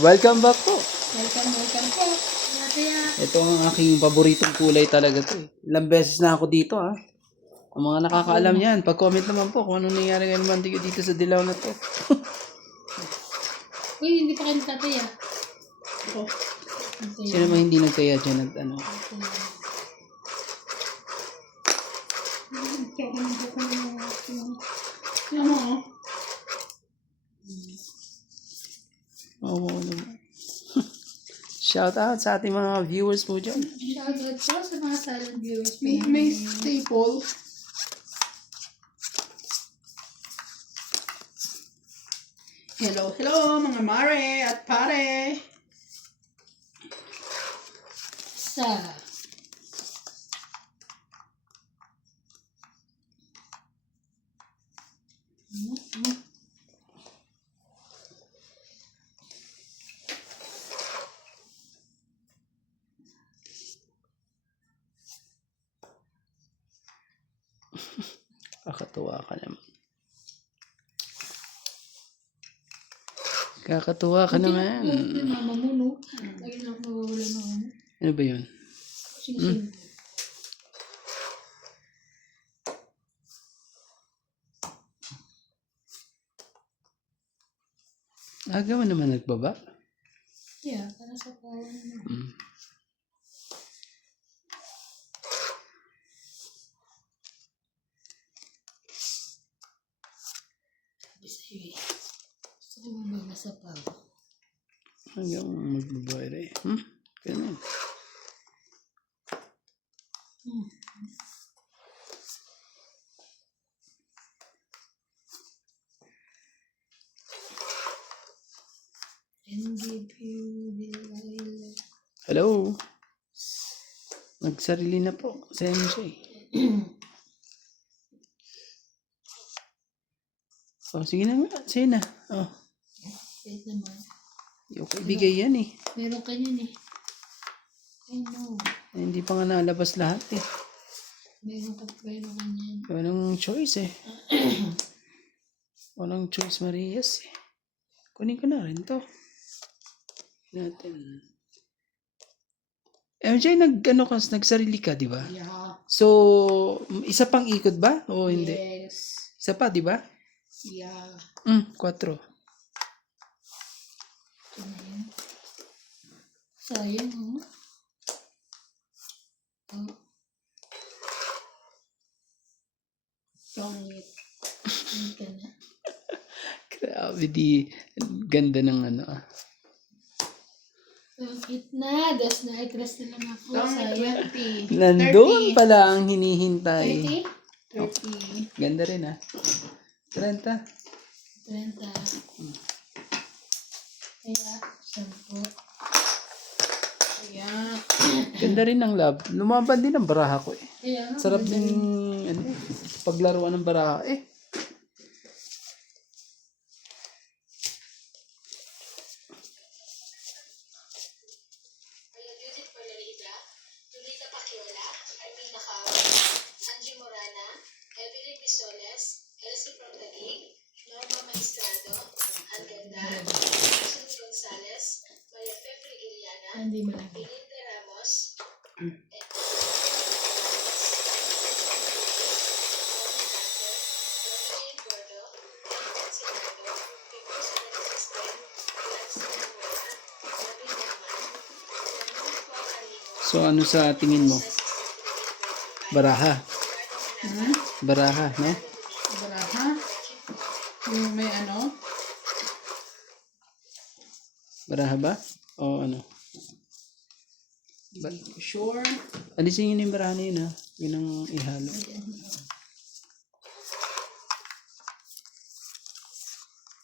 Welcome back po. Welcome po. Kaya, Ito ang aking paboritong kulay talaga to. Ilang beses na ako dito ha. Ang mga nakakaalam yan, pag-comment naman po kung anong nangyari ngayon mantigo dito sa dilaw na to. uy, hindi pa kayo nagtataya. Ako. Sino naman hindi nagtaya dyan at ano? Ano? Oo naman. Shout out sa ating mga viewers po dyan. Shoutout po sa mga silent viewers. May staple. Hello mga mare at pare. Sa Kakatuwa ka naman. Kakatuwa ka naman. yung mama mo, no? Lagi lang nawawala ng ano. Ano ba yun? Sing-sing. Aga mo naman nagbaba. Yeah, para sa kawan mo. Sige. Gusto ko mababasa pa ako. Hanggang magbabayad eh. Ganun. And give you the light. Hello. Nagsarili na po sa MJ. Oh, sige na nga. Sige na. Oh, Wait naman. okay, bigay yan eh. Meron ka niyan eh. I know. Eh, hindi pa nga nalabas lahat eh. Meron ka niyan. Walang choice eh. Walang choice Marias eh. Kunin ko na rin to. Natin. MJ, nagsarili ka, di ba? Yeah. So, isa pang ikot ba? O hindi? Yes. Isa pa, di ba? Yeah. 4. Ito na yun. Sayang, oh. Oh. Pangit. Hindi ka na. Grabe, di. Ganda ng ano ah. Pangit na. Das na. Itras na lang ako. Sayang. 20. Nandun pala ang hinihintay. 30? 30. Ganda rin ah. 30. 30. Kaya, 10. Yeah. Ganda rin ng lab. Lumaban din ang baraha ko eh. Kaya, Sarap din ano, paglaruan ng baraha eh. Judith Margarita, Julita Paquiola, Armina Cao, Angie Morana, Evelyn Bisoles, Elsie Protagig, Norma Maestrado, Alganda, Susan Gonzales, Maria Fefre Iliana, hindi malaki. Belinda Ramos, Jane Gordo, Elton Sinado, Victor Santos System, Lance Manuela, Gabi Naman, Francisco Alino, So ano sa tingin mo? Baraha. Baraha, no? Baraha. Yung may ano? Baraha ba? O ano? Sure. Alisin yun yung baraha na yun ha. Yun ang ihalo.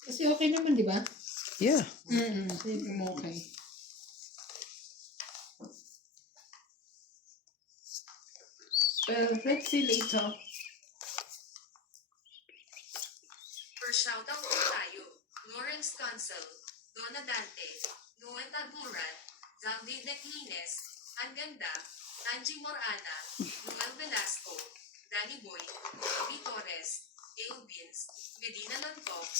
Kasi okay naman, di ba? Yeah. Sige mo okay. Well, let's see later. Per shoutout po tayo, Lawrence Cancel, Donna Dante, Noel Tagmuran, David Neclines, Anganda, Angie Morana, Noel Velasco, Danny Boy, Bobby Torres, Dale Beans, Medina Lantox,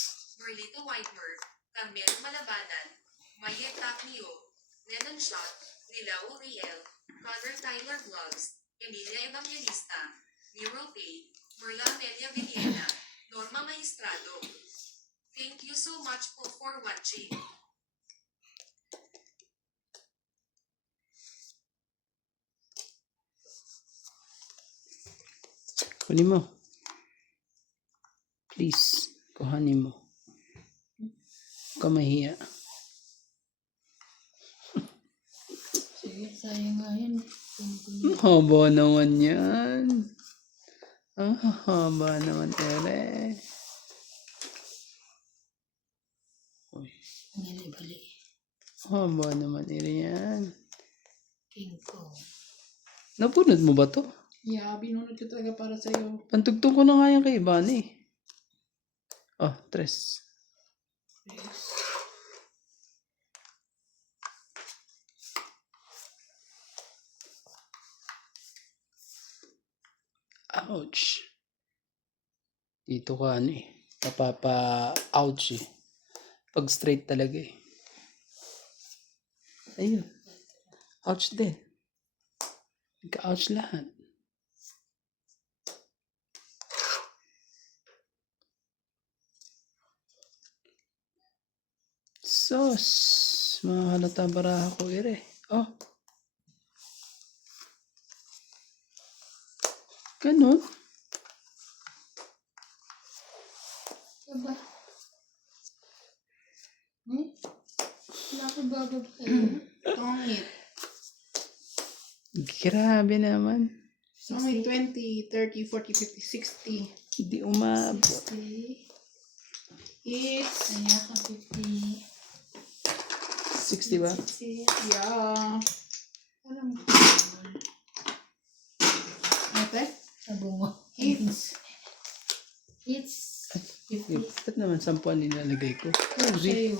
Merlito Whitemer, Carmelo Malabanan, Mayet Screenshot, nila Uriel, Connor Tyler Vlogs, Emilia Evangelista, Miro Pay, Merla Amelia Villena, Norma Maestrado. Thank you so much po for watching. Kunin mo. Please, kuhanin mo. Huwag ka mahiya. Sige, sayang nga yan. Ang haba naman yan. Ang haba naman, ere. Uy, Nilibali. haba naman, ere yan. King Kong. Napunod mo ba to? Yeah, binunod ko talaga para sa'yo. Pantugtog ko na nga yan kay Ivana eh. Oh, tres. Yes. Ouch. Dito ka ano eh. Napapa-ouch eh. Pag straight talaga eh. Ayun. Ouch din. Nagka-ouch lahat. Sos. Mga halata baraha ko ere. Oh. Ganun. Aba. Wala ko bago pa eh. Tongit. Grabe naman. Tongit 20, 30, 40, 50, 60. Hindi umabot. 60. It's, Kaya ka 50. 60 ba? 60. yeah. Alam mo. Ate? Sabo mo. It's. It's Yung, 50. ba't naman 10 ang nilalagay ko? Sa'yo.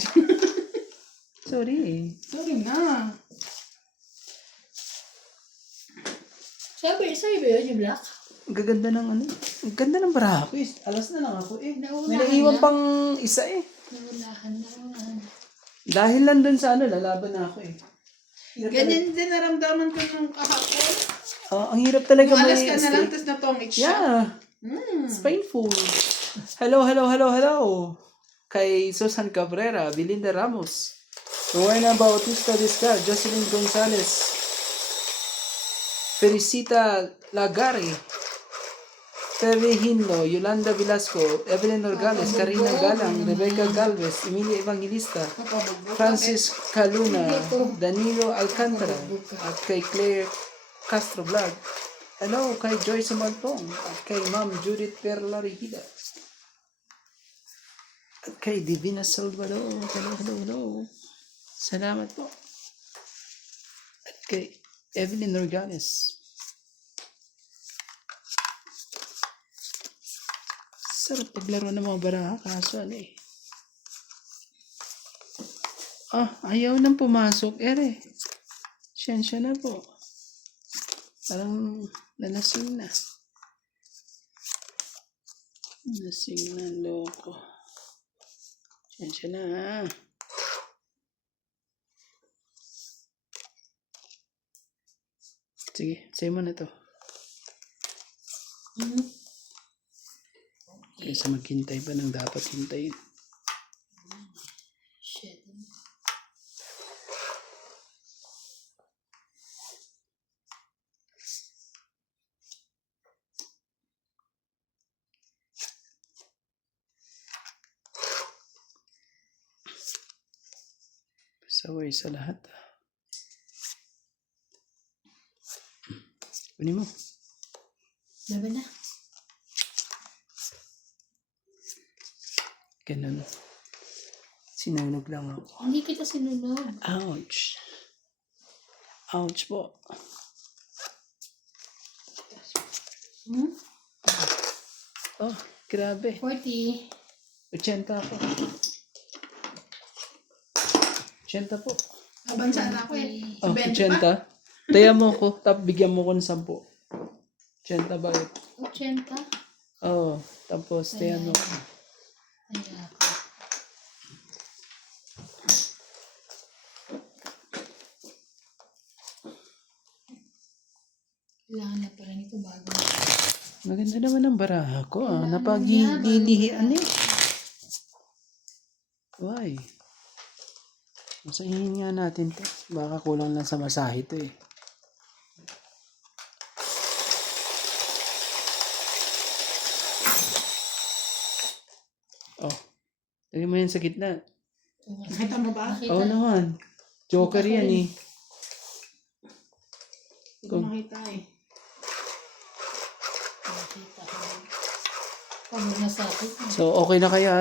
Sorry eh. Sorry na. Sabi ba yun yung black? Ang gaganda ng ano. Ang ganda ng baraha ko eh. Alas na lang ako eh. Naunahan May naiwan na. pang isa eh. Naunahan. Dahil lang dun sa ano, lalaban na ako eh. Hirap Ganyan din naramdaman ko nung kahapon. talaga- ang hirap talaga Yung alas ka na lang, straight. tapos na-tongit siya. Yeah. It's painful. Hello. Kay Susan Cabrera, Belinda Ramos, Rowena Bautista Discar, Jocelyn Gonzalez, Felicita Lagari, Terry Hinlo, Yolanda Velasco, Evelyn Orgales, Karina Galang, Rebecca Galvez, Emilia Evangelista, Francis Caluna, Danilo Alcantara, at kay Claire Castro Vlog. Hello kay Joyce Maltong, at kay Ma'am Judith Perla Rigida, at kay Divina Salvador. Hello. Salamat po. At kay Evelyn Orgales. Sarap paglaro ng mga baraha, kaso ano eh. Ayaw nang pumasok, ere. Siyensya na po. Parang nalasing na. Nalasing na, loko. Siyensya na ha. Sige, sa'yo mo na to. Kaysa maghintay pa ng dapat hintayin. Shit. Pasaway sa lahat. Kunin mo. Laban na. Ganun. Sinunog lang ako. Hindi kita sinunod. Ouch. Ouch po. Oh, grabe. 40. 80 ako. 80 po. Laban sana ako eh. Oh, 20 pa? 80. Taya mo ko, tapos bigyan mo ko ng 10. 80 ba? 80. Oh, tapos taya mo ko. Kaya ako. Kailangan na pala nito bago. Maganda naman ang baraha ko. Napagililihian eh. Why? Masahin nga natin to. Baka kulang lang sa masahe to eh. Oh. Lagyan mo yan sa gitna. Nakita mo ba? Nakita. Oo naman. Joker yan eh. Hindi ko makita eh. Nakita ko. Pag nasakit. So, okay na kaya?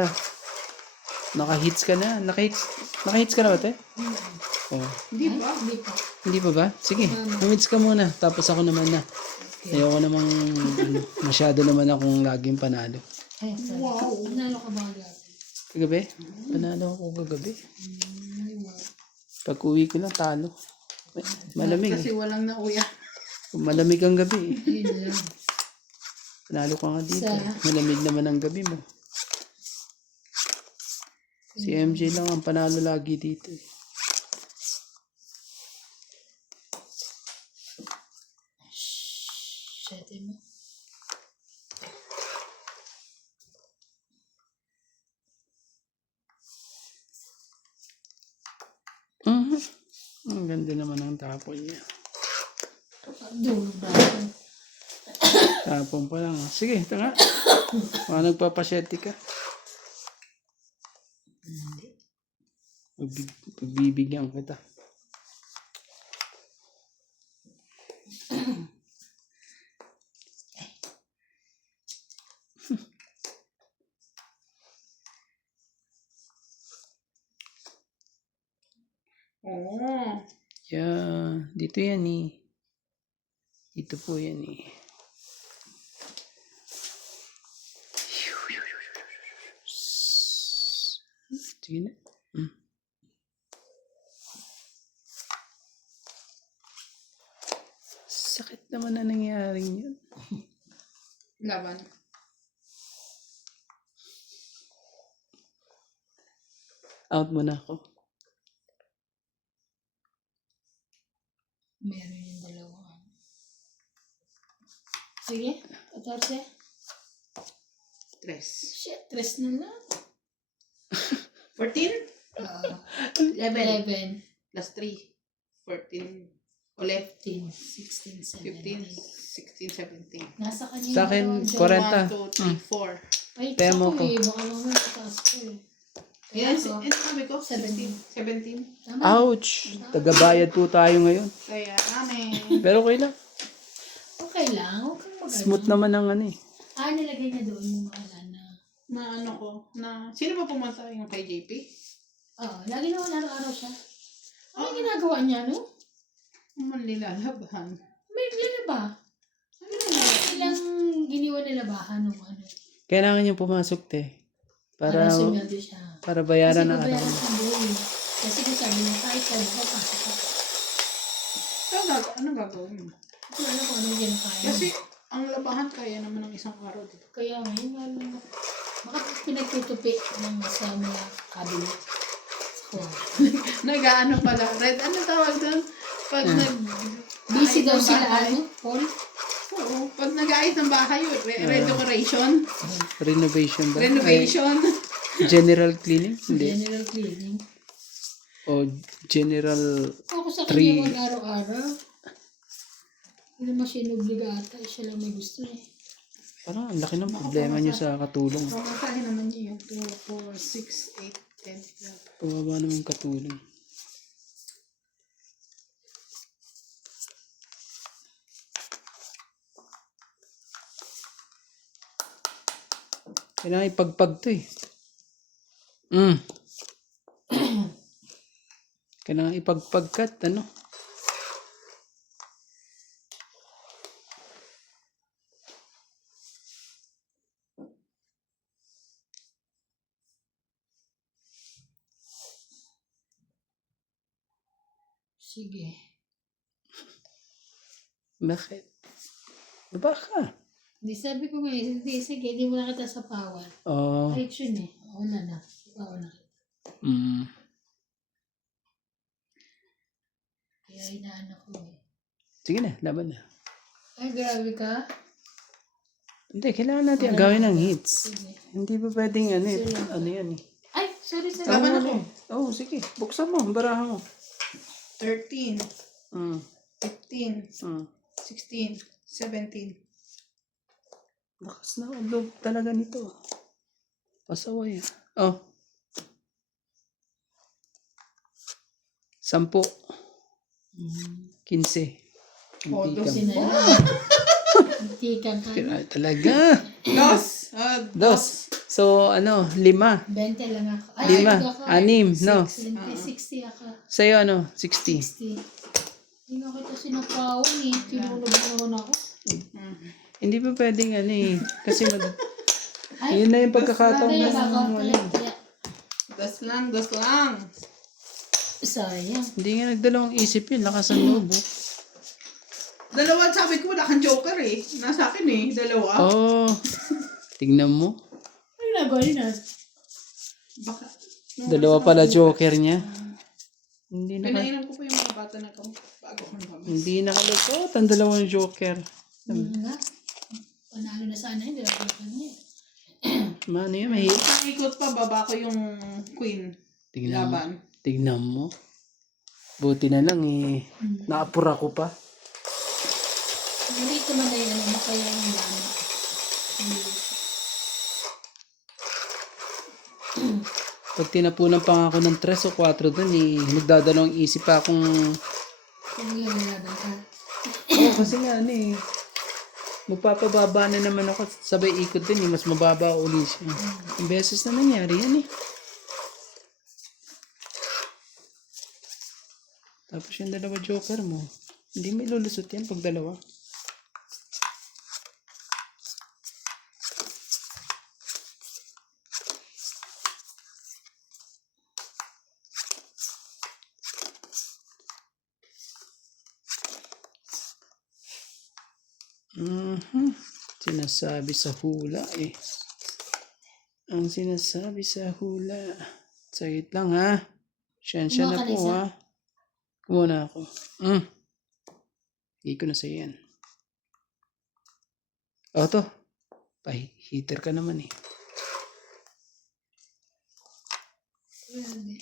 Naka-hits ka na? Naka-hits ka na ba, te? Oh. Hindi ba? Hindi pa. Hindi pa ba? Sige, hits ka muna. Tapos ako naman na. Ayoko namang masyado naman akong laging panalo. Ay, sorry. Wow. Panalo ka ba agad? Kagabi? Panalo ako kagabi. Wow. Pag uwi ko lang, talo. Malamig Kasi eh. walang nauya. Malamig ang gabi eh. Yun lang. Panalo ka nga dito. Sa- Malamig naman ang gabi mo. Si MJ lang ang panalo lagi dito eh. Siyete mo. Mhm. Ang ganda naman ang tapon niya. Dulo ba? Tapon pa lang. Sige, ito nga. Baka nagpapasyete ka. Pagbibigyan kita. Oo. Yeah, dito yan eh. Dito po yan eh. Sige na. Sakit naman na nangyaring yun. Laban. Out mo na ako. Meron yung dalawa. Sige, 14. Tres. Shit, 3 na lang. 14? 11. 11, Plus 3. 14. Ulit. 15, 16, 15. 16, 17. 17. Nasa kanya Sa akin, yung dalawa. 40. 1, 2, 3, 4. Ay, Temo ako ko. eh. Baka naman mataas ko eh. Yes, Ako, sabi ko, 17. 17. tama. Ouch! Tagabayad po tayo ngayon. Kaya, amen. Pero okay lang. Okay lang. Huwag kang mag-ano. Smooth naman ang ano eh. Nilagay niya doon yung mga na. Na ano ko, na, sino ba pumunta yung kay JP? Oo, lagi naman araw-araw siya. Ano ginagawa niya, no? Manlilalaban. May nila ba? Ilang giniwa nila bahan nung ano? Kailangan niyang pumasok te. Para sumildo siya. para Kasi bayaran ng babayaran araw. sa buhay. Kasi kung sabi niya, kahit ka pasok ka. So, ano gagawin mo? Kung ano kung ano yung ginakaya. Kasi, ang labahan kaya naman ng isang araw dito. Kaya ngayon, ano, baka pinagtutupi ng sa mga cabinet. So, Nag-ano pala, Red, ano tawag doon? Pag busy daw ng sila, bahay. ano, Paul? Oo, pag nag-aayos ng bahay, redecoration, Renovation ba? renovation. Ay, general cleaning? Hindi. General cleaning. O general Ako sa Three. kanya mag-araw-araw. Hindi naman siya inobligata. Siya lang may gusto eh. parang ang laki ng problema niyo sa katulong. Pamasahe naman niya yung 2, 4, 6, 8, 10, 12. Pababa naman yung katulong. Kailangan ipagpag to eh. Kailangan ipagpagkat, ano? Sige. Bakit? Baba ka. Hindi sabi ko nga, hindi, sige, hindi mo na kita sa power. Oo. Kahit yun eh. Wala na. Wala na. Kaya inaano ko eh. Sige na, laban na. Ay, grabe ka. Hindi, kailangan natin gawin ng hits. Sige. Hindi ba pwedeng ano yan eh. Ay, sorry. Laban ako. Oo, sige. Buksan mo, barahan mo. 13, Mm. 15, Mm. 16, 17. Lakas na loob talaga nito. Pasaway. Oh. 10. 15. Oh, Hindi ka. Kasi na. Hindi ka ka. Ay, talaga. Dos. Dos. So, 5. 20 lang ako. Ay, 5. ako. 6, no? 60 ako. Sa'yo 60. 60. Hindi nga kita sinapawang eh. Tinulog naman ako. Hindi pa pwedeng kasi Ay, yun na yung pagkakataon kaya na ako. wala. Kaya. Dos lang. Sayang. Hindi nga nagdalawang isip yun. Lakas ang loob. Oh. Dalawa, sabi ko, wala kang joker eh. Nasa akin eh, dalawa. Oh. Tingnan mo. Ano nagawa na? Baka. Dalawa pala joker niya. Hindi na Pinainom ko pa yung mga bata na bago ko nababas. hindi nakalusot ang dalawang joker. Nga. Panalo na sana yun. Dalawa ka niya. Mano yun, may Isang ikot pa, baba ko yung queen. tignan mo. Laban. Tignan mo. Buti na lang naapura ko pa. Hindi ko man na yun. Ano kaya yung dami. Pag tinapunan pa nga ako ng 3 o 4 dun magdadalawang isip pa akong Kung yung laban ka. kasi nga magpapababa na naman ako sabay ikot din mas mababa uli siya. Yung beses na nangyari yan Tapos yung dalawa joker mo, hindi may lulusot yan pag dalawa. Sinasabi sa hula Ang sinasabi sa hula. Sagit lang ha. Siyensya na Kumuha ka na po isa? ha. Kumuha na ako. Hindi ko na sa yan. To. Heater ka naman Grabe.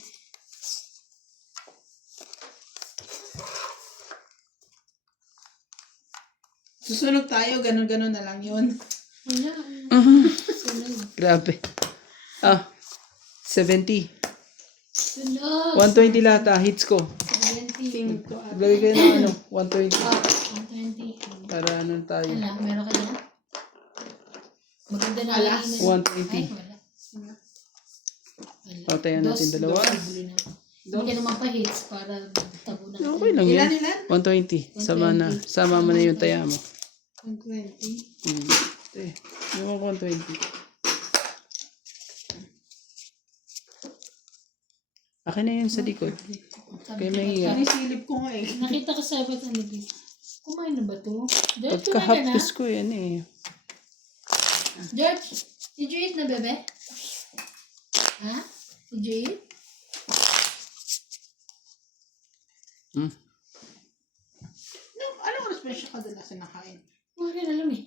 Susunog tayo, ganun-ganun na lang yun. Wala. Sunod. Grabe. 70. Sunod. 120 lahat hits ko. 70. Cinco. Lagay kayo ng 120. 120. Para tayo. Ala, meron ka dyan? Maganda na Ala, alinan. 120. Ay, wala. Wala. Patayan natin dalawa. Bili na. Hindi ka naman pa-hits para tabo na. Okay lang yan. Ilan? 120. Sama mo na yung taya mo. 120. Yung 120. Akin na yun sa likod. Kaya may Sinisilip ko nga eh. Nakita ko sa ba't ano din. Kumain na ba to? George, kumain ka na? pagka-hapdos ko yan George, did you eat na, bebe? Ha? Did you eat? Anong oras ba siya kadalasan nakain? Wala rin alam eh.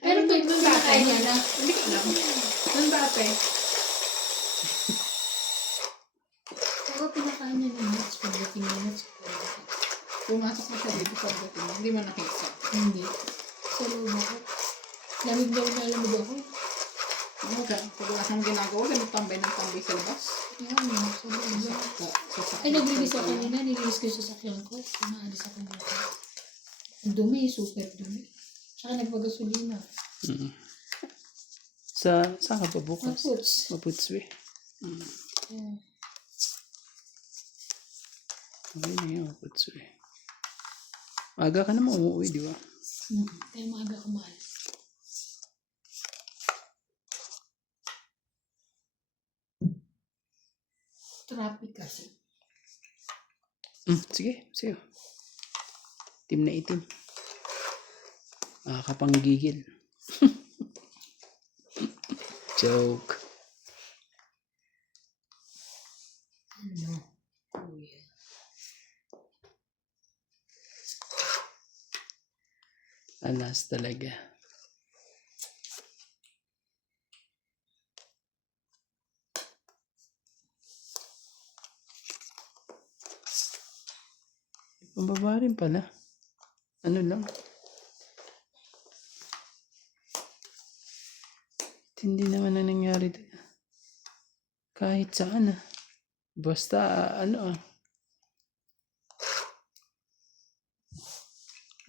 Pero pag kumakain niya na, Hindi ko alam. Nung dati, ako pinakain niya ng nuts, 15 minutes. pumasok na siya dito pagdating. Hindi mo nakita. Hindi. Sa loob ako. Lamig-lamig na lamig ako. Ano ka? Pag wala kang ginagawa, ganun tambay ng tambay sa labas. Kaya mo, sa loob ako. Ay, naglinis ako kanina. Nilinis ko yung sasakyan ko. Umaalis ako dito. Ang dumi, super dumi. Tsaka nagpagasolina. Saan ka pa bukas? Maputs. Maputswe. Okay na yun, maputswe. Aga ka naman umuwi, di ba? Kaya maaga kumalas. Traffic kasi. Sige, sige. Itim na itim. Makapanggigil. Joke. Ano? Kuya. Alas talaga. Pambaba rin pala. Ano lang. Hindi naman na nangyari. Kahit saan ah. Basta ano ah.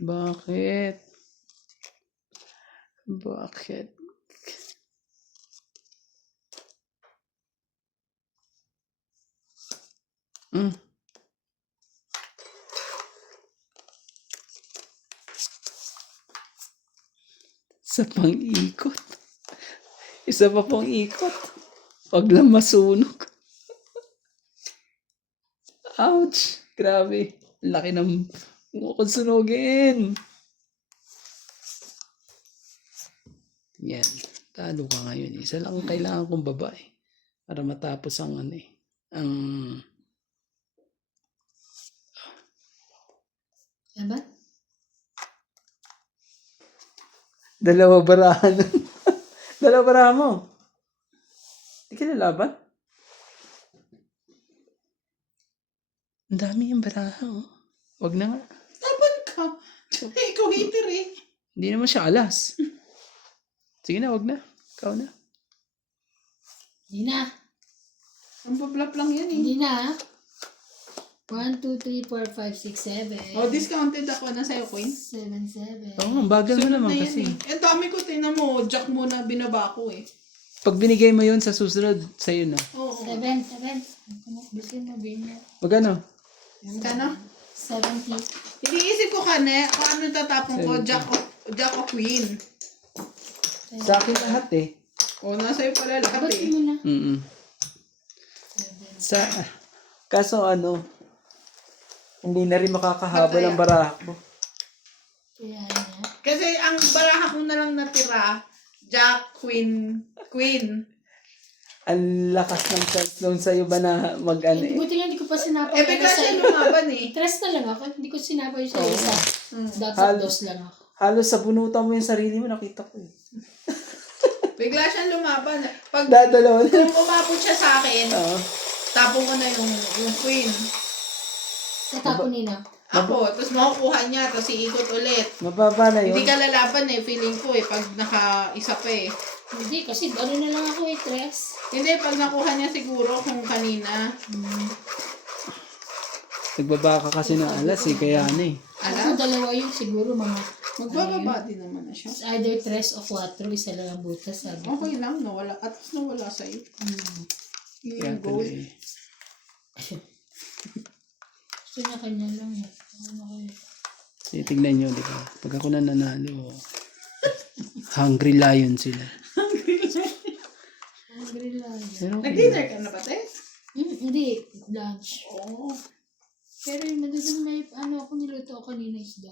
Bakit? Bakit? Mm. Isa pang ikot. Isa pa pang ikot. Wag lang masunog. Ouch! Grabe. Laki ng kung sunugin. Yan. Talo ka ngayon. Isa lang ang kailangan kong babae. Para matapos ang ano eh. Ang Diba? dalawa barahan. Dalawa barahan mo. Hindi ka lalaban? Ang dami yung barahan. Oh. Wag na nga. Dapat ka. Ikaw hater eh. Hindi naman siya alas. Sige na, wag na. Ikaw na. Hindi na. Ang pablap lang yan eh. Hindi na. 1, 2, 3, 4, 5, 6, 7. Oh, discounted ako na sa'yo, Queen. 7, 7. Oo, ang bagal mo naman na yan kasi. eh. Ang dami ko, tingnan mo, jack mo na binaba ko eh. Pag binigay mo yun sa susunod, sa'yo na. Oo. 7, 7. Gusto mo bin mo. Magano? Kano? 70. Iniisip ko kung ano tatapon ko, jack o queen. Sa akin lahat eh. O, nasa iyo pala lahat Ba't eh. mo na? Mm. Sa, kaso ano, hindi na rin makakahabol ang baraha ko. Kaya niya. Kasi ang baraha ko na lang natira, jack, queen, queen. Ang lakas ng chance noon sa'yo ba na mag-ano eh. Buti lang hindi ko pa sinapa. Eh, bigla siya lumaban eh. Tres na lang ako. Hindi ko sinapa yung sa isa. Dapat Hal- dos lang ako. Halos sa bunutan mo yung sarili mo, nakita ko eh. Bigla siya lumaban. Pag Dadalaw na. kung umabot siya sa akin, Oo. tapon ko na yung queen. Tatapon nila. Ako, tapos makukuha niya, tapos iikot ulit. Mababa na yun. Hindi ka lalaban eh, feeling ko eh, pag naka-isa pa eh. Hindi, kasi ano na lang ako eh, tres. Hindi, pag nakuha niya siguro kung kanina. Nagbaba ka kasi ng alas eh, kaya ano eh. Ako dalawa yung siguro mga Magbababa din naman na siya. either tres o cuatro, isa lang ang butas, sabi ko. Okay lang, nawala. At least nawala sa'yo. Yun Kaya yung goal. tuloy eh. Gusto niya kanya lang. Ano kayo? Tignan nyo, di ba? Pag ako na nanalo, hungry lion sila. Hungry lang. Pero Nag-dinner ka na ba, te? Hindi, lunch. Oo. Pero yung madudun may ano ako niluto ako kanina isda.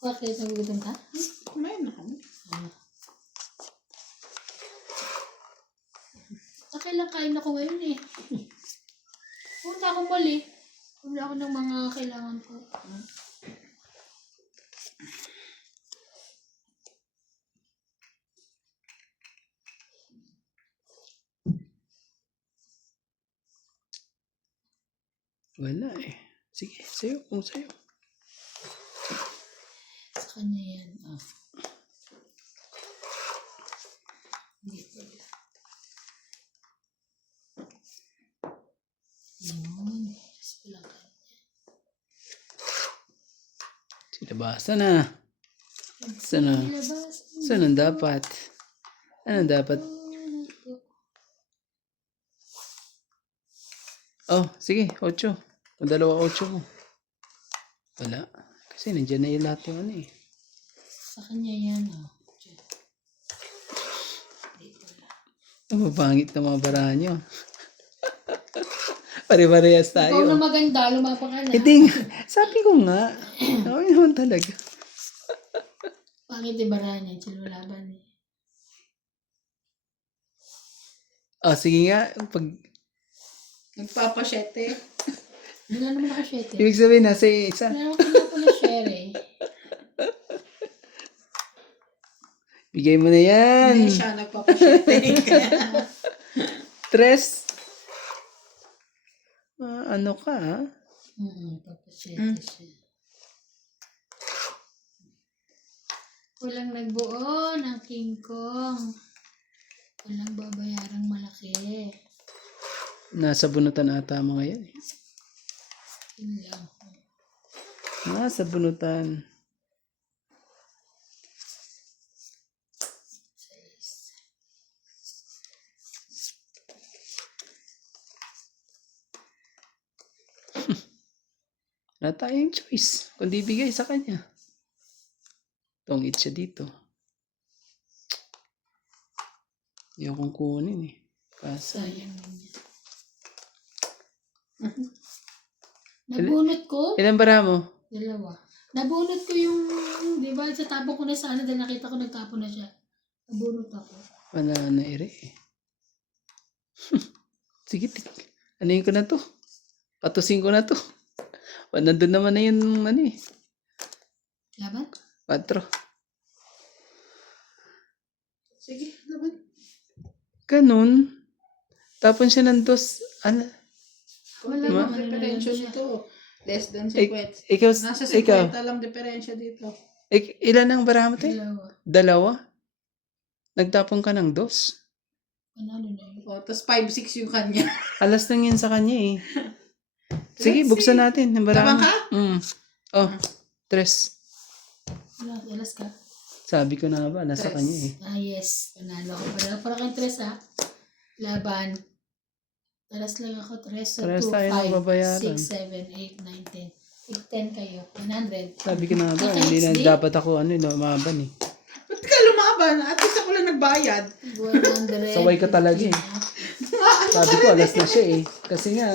Bakit? Nagugutom ka? Kumain na kami. Okay lang, kain ako ngayon eh. Punta akong mali. Wala ako ng mga kailangan ko. wala eh. Sige, sa'yo, kung sa'yo. Sa kanya yan. Oh. Hindi pala. Yun. Tapos pala kanya. Sinabasa na. Sana, Ilabas. sana dapat? Ano dapat? Oh, sige, 8. Kung dalawa 8 mo. Wala. Kasi nandiyan na yung lahat yung ano eh. Sa kanya yan. Oh. Ang mapangit na mga barahan nyo. Pare-parehas Ikaw na tayo. maganda, lumapa ka na. Hindi nga. Sabi ko nga. Ako naman talaga. Pangit yung barahan yan, sila laban eh. Oh, sige nga. Pag Nagpapasyete. Wala naman ako share eh. Ibig sabihin, nasa isa. Wala naman ako na share eh. Bigay mo na yan. Hindi siya nagpapashitting. Tres. Ano ka, ha? Papashare siya. Walang nagbuo ng King Kong. Walang babayarang malaki. Nasa bunutan ata mga yan. Yun lang. Nasa bunutan. Wala tayong choice. Kundi bigay sa kanya. Tongit siya dito. Ayokong kunin eh. Kaso, Sayang naman. Nabunot ko. ilan bara mo? Dalawa. Nabunot ko yung, di ba, sa tapon ko na sana dahil nakita ko nagtapon na siya. Nabunot ako. Wala na ere eh. Sige, anuin ko na to. Patusin ko na to. Nandun naman na yun, ano eh. Laban? 4. Sige, laban. Ganun. Tapon siya ng 2. Ano? Wala Wala naman diferensya siya. dito. Less than Ikaw, 50. Nasa ikaw. 50 lang diferensya dito. Ilan ang bara mo, te? Dalawa. 2? Nagtapon ka ng 2? Panalo na yun. O, tapos 5-6 yung kanya. Alas lang yan sa kanya eh. Sige, Let's buksan see. natin. Ang bara Tabang mo. ka? Oh, 3. Wala, alas ka. Sabi ko na nga ba, nasa Tres. kanya eh. Ah, yes. Panalo ako. Para kang tres ha. Laban. Alas lang ako. Tres. So, Parehas 2, tayo ng 5, babayaran. 6, 7, 8, 9, 10. 10 kayo. 100. Sabi ko na nga ba, Okay, hindi na XD? dapat ako lumaban eh. Ba't ka lumaban? At least ako lang nagbayad. 100. Saway ka talaga eh. Sabi ko, alas na siya eh. Kasi nga,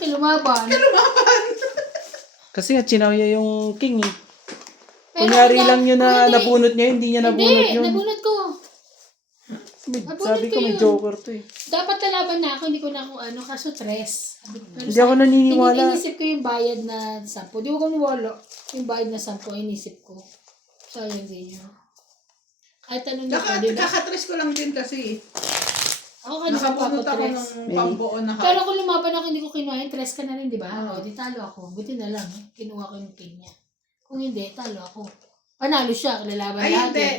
Lumaban. kasi nga, chinawya yung king eh. Pero Kunyari hindi- lang yun na hindi. nabunot niya, hindi niya nabunot Hindi, yun. nabunot ko. Sabi ko, ko may yun. joker to eh. Dapat nalaban na ako, hindi ko na kung ano, kaso tres. Hindi ako naniniwala. Inisip ko yung bayad na 10. Di ko wala. Yung bayad na 10, inisip ko. Sayang din yun. Kahit ano na pwede ba? Kakatres ko lang din kasi. Ako kanina Nakabunot ako tres. ng pambuo na Pero kung lumaban ako, hindi ko kinuha yun, tres ka na rin, di ba? Oo. O, di talo ako. Buti na lang, kinuha ko yung king niya. Kung hindi, talo ako. Panalo siya, lalaban Ay, lahat. hindi. eh.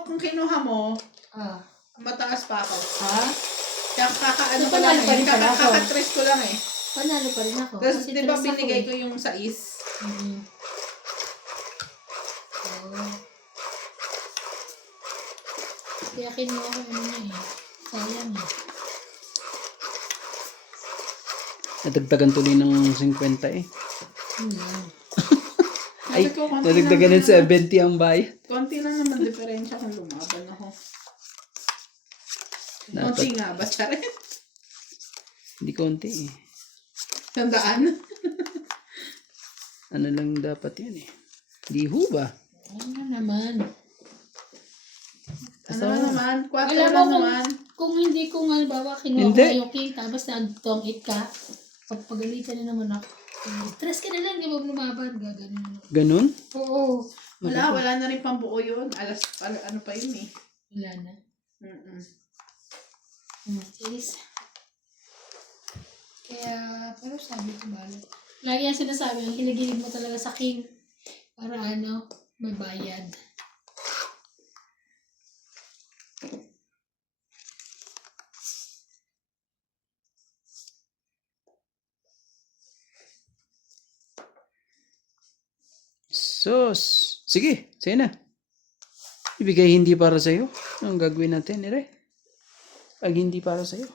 Kung kinuha mo, Ah. mataas pa ako. Ha? Kaya kakaano So, ko lang panalo pa rin pala ako. Kakatres ko lang eh. Panalo pa rin ako. Tapos Kasi di ba tres ako binigay eh. ko yung 6? Mhm. Oo. Kaya kinuha ko ano niya eh. Sayang eh. Nadagdagan tuloy ng 50 eh. Yun lang. Ay, Sabi ko, konti nadagdagan lang ng 70 ang bayad. Konti lang naman diferensya kung lumaban ako. Konti Dapat, nga ba, Charet? hindi konti eh. Tandaan. Ano lang dapat yun eh. Di ho ba? Ano naman. Ano naman? 4 Alam lang mo kung, naman. kung hindi ko nga, halimbawa, kinuha ko Hindi. nga yung king, tapos nandong 8 ka, pagpagalitan na naman ako. Tres ka na lang, di ba lumaban? Gaganon na. Ganun? Oo. Wala na rin pambuo yun. Ano pa yun eh. Wala na. Mm-mm. Is. Kaya, pero sabi ko ba, lagi ang sinasabi, ang hiligilig mo talaga sa king para ano, may bayad. Sus. Sige, sige na. Ibigay hindi para sa'yo. Anong gagawin natin, ere? Pag hindi para sa'yo,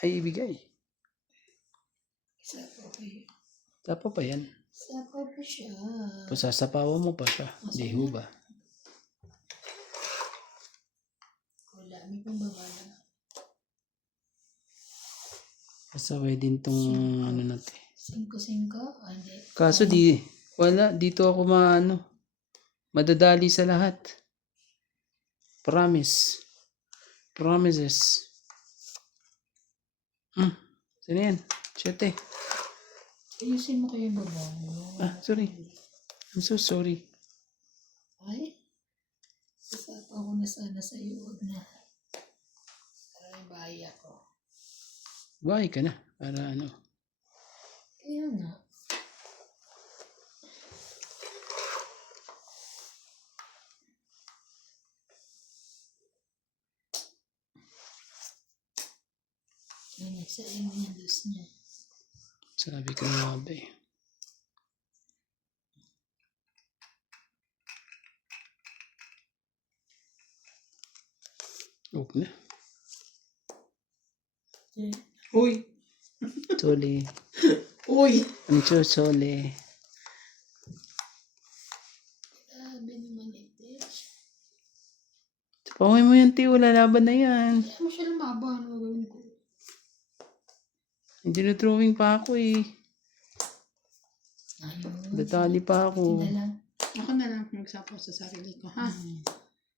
ay ibigay. Isa pa pa yun. Tapa pa yan. Isa pa pa siya. Pasasapawan mo pa siya. Di ho ba? Wala, may pambabala. Kasaway din tong ano natin. 5-5? Ah, hindi. Kaso wala, dito ako madadali sa lahat. Promise. Promises. Sino yan? Siyete. Ayusin mo kayo yung babae. Ah, sorry. I'm so sorry. Ay, kasapa ako na sana sa iyo. Huwag na. Para may bahay ako. Buhay ka na. Para ano. Kaya nga. Ay, nagsayang niya dos niya. Sabi ko nga ba eh. Huwag na. Eh, Uy. Sorry. Uy. I'm so sorry. Grabe naman ito. Pangay mo yan, Tiyo. Lalaban na yan. Kaya mo siya lumaban. Ano gawin ko? Hindi na drawing pa ako eh. Ayun. Datali pa ako. Hindi lang. Ako na lang magsapaw sa sarili ko, ha?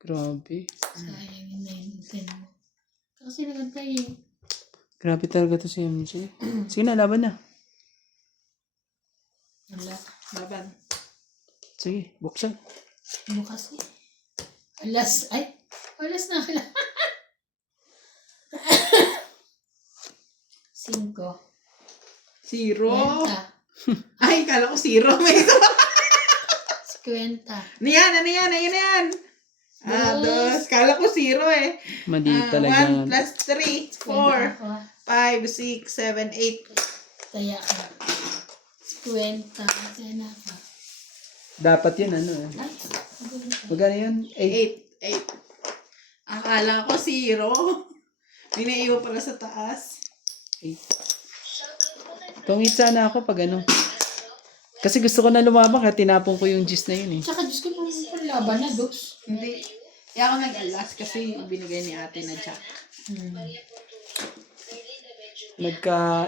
Grabe. Sayang yun na yun. Mo. Kasi nagantay eh. Grabe talaga to si MJ. Sige na, laban na. Wala. Laban. Sige, buksan. Ano kasi? Alas. Ay! Alas na. 5. 0. 50. Ay, kala ko 0. May isa. 50. Ano yan? Ano yan? Ayun na yan. Dos. 2. Kala ko 0 eh. Mali talaga. 1 plus 3. 4. 5, 6, 7, 8. Taya ka. 50. Taya na ka. Dapat yun, ano eh. Ay, magulong ka. Magkano yun? 8. 8. Akala ko 0. Minaiwa pala sa taas. 8. Tungit sana ako pag ano. Kasi gusto ko na lumabang kaya tinapon ko yung gis na yun eh. Tsaka Diyos ko kung laban na, dos. Hindi. Kaya ako nag-alas kasi binigay ni ate na jack.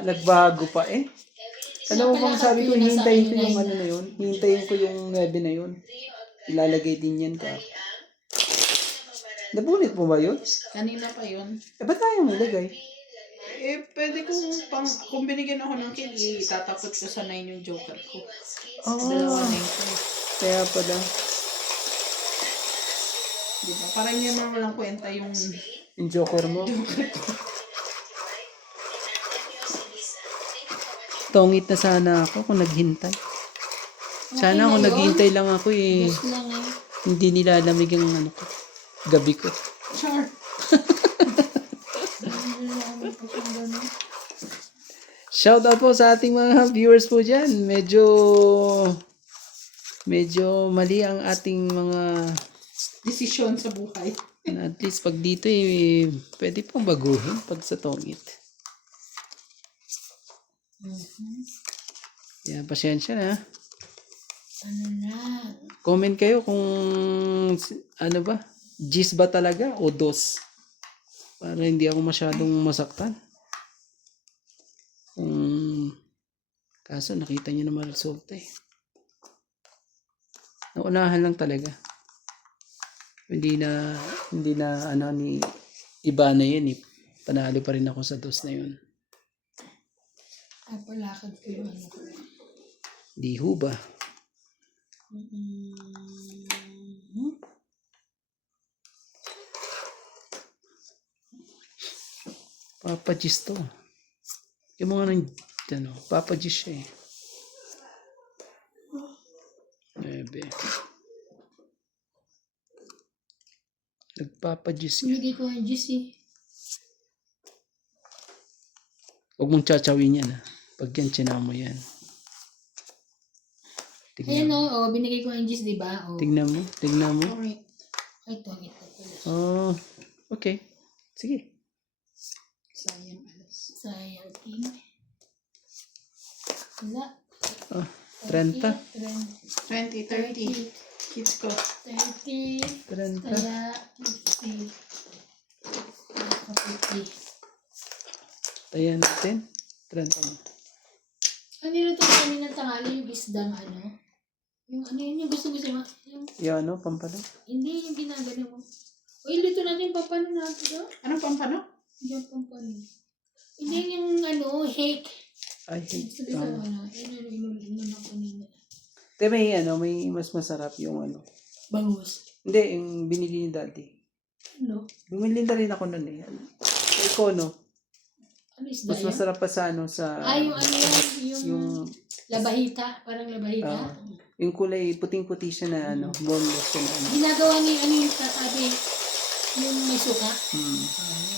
Nagbago pa eh. Alam mo bang sabi ko, hintayin ko yung ano na yun. Hintayin ko yung 9 na yun. Ilalagay din yan ka. Nabunit mo ba yun? Kanina pa yun. Eh, ba't tayo nilagay? Eh, pwede kung binigyan ako ng king, itatapot ko sa 9 yung joker ko. Dalawa na yun. Kaya pala. Diba? Parang hindi naman walang kwenta yung... Yung joker mo. Tongit na sana ako kung naghintay. Sana kung naghintay lang ako eh. Dos lang eh. Hindi nilalamig ang ano ko. Gabi ko. Sure. Shout out po sa ating mga viewers po dyan. Medyo mali ang ating mga Desisyon sa buhay. at least pag dito eh, pwede pong baguhin pag sa tongit. Yan, pasensya na. Ano na? Comment kayo kung ano ba, gis ba talaga o dos? Para hindi ako masyadong masaktan. Kaso nakita niyo naman resulta eh. Naunahan lang talaga. Hindi na ano ni iba na yun eh. Panalo pa rin ako sa dos na yun. Ay, palakad ko yung ano ko. Di ho ba? Papa Gis to. Yung mga nang ano, Papa Gis siya eh. Ebe. Nagpapa Gis yan. Sinigay ko ang GC. Huwag mong tsachawin yan ah. Pag yan, sinamo yan. Ayan Tignan mo. o, binigay ko ang GC, di ba? O, Tignan mo. Tignan mo. Okay. ay, ito pala. Oh, okay. Sige. Sayang alas. Sayang king. Wala. Oh, 30. 20, 30. Kids ko. 30. 30. Kaya, 50. 50. Ayan natin. 30 mo. Ano niluto ko kanina tangali yung isdang ano? Yung ano yun, yung gusto-gusto mo. Yung, Yung ano, pampalo. hindi yung ginagano mo. O, iluto natin yung papano natin, no? Anong pampano? Yung pampano. Hindi yung ano, hake. I hate, Gusto ko inulan ako kanina. may mas masarap yung Bangus. Hindi, yung binili ni Daddy. Ano? Bumili na rin ako nun eh. Ikaw, no? Ano isda Mas yan? masarap pa sa sa... Yung ano yan? Yung yung, labahita. Parang labahita. yung kulay, puting-puti siya na boneless siya na Ginagawa ni ano yung sabi, yung may suka.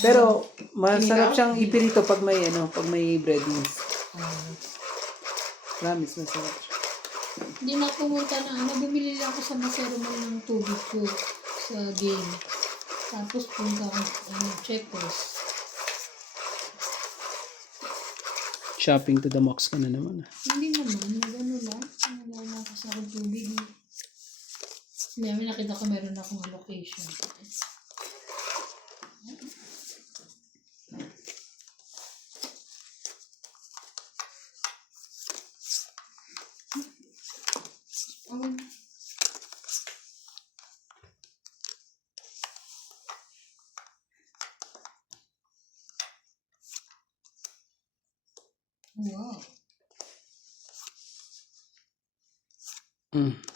Pero, masarap siyang ipirito pag may breadings. Promise, masarap siya. Hindi na pumunta na bumili lang ako sa Maseroman ng tubig ko sa game. Tapos punta ako Checkers. Shopping to the max ka na naman. Hindi naman, gano'n lang. Wala na ako sa tubig. May nakita ko meron akong allocation. Wow. Mm.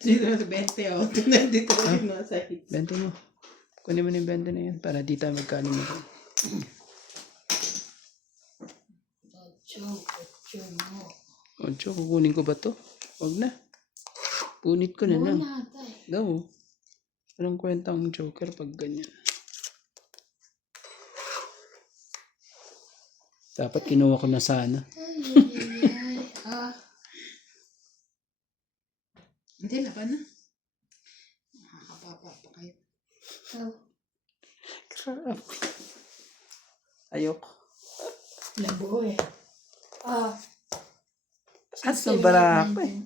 Dito na sa 20 oh. Nandito na rin nasa hit. 20 mo. Kunin mo na yung 20 na yan para di tayo magkalimutan. Ocho mo. Ocho, kukunin ko ba to? Huwag na. Punit ko na lang. Wala ata eh. Daw. Walang kwenta ang Joker pag ganyan. Dapat kinuha ko na sana. Ay. Hindi na ka na. Nakakapapa pa kayo. Crap. Ayoko. Labo eh. At sa baraha ko eh.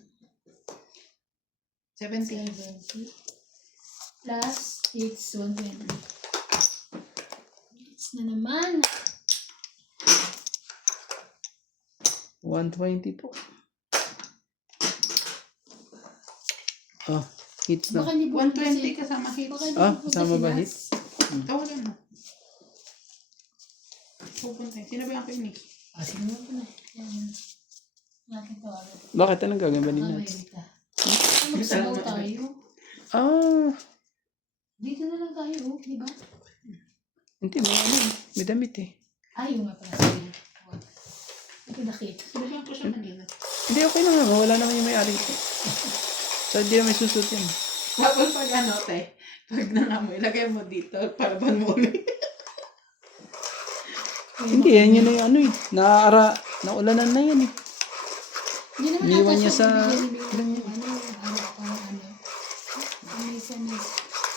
17. 70 plus it's 120. It's na naman. 120 po. Hits na. Baka hindi po 120 kasama hit. Kasama ba hits? Tawagan mo. Pupunta. Sino ba yung akin eh? Sige mo po na. Yan. Natin tawagan. Bakit? Anong gagawin ba ni Nats? Magsabaw tayo. Dito na lang tayo, di ba? Hindi, may damit eh. Ayaw nga pala sa'yo. Ito nakita. Sinabihan ko siya kanina. Hindi, okay lang naman. Wala naman yung may-ari ko. So, hindi na may susot yan. Tapos pag pag nangamoy, ilagay mo dito, paraban mo ulit. Hindi, yan yun na yung naulanan na yan eh. Hindi naman Iniwan ata niya sa...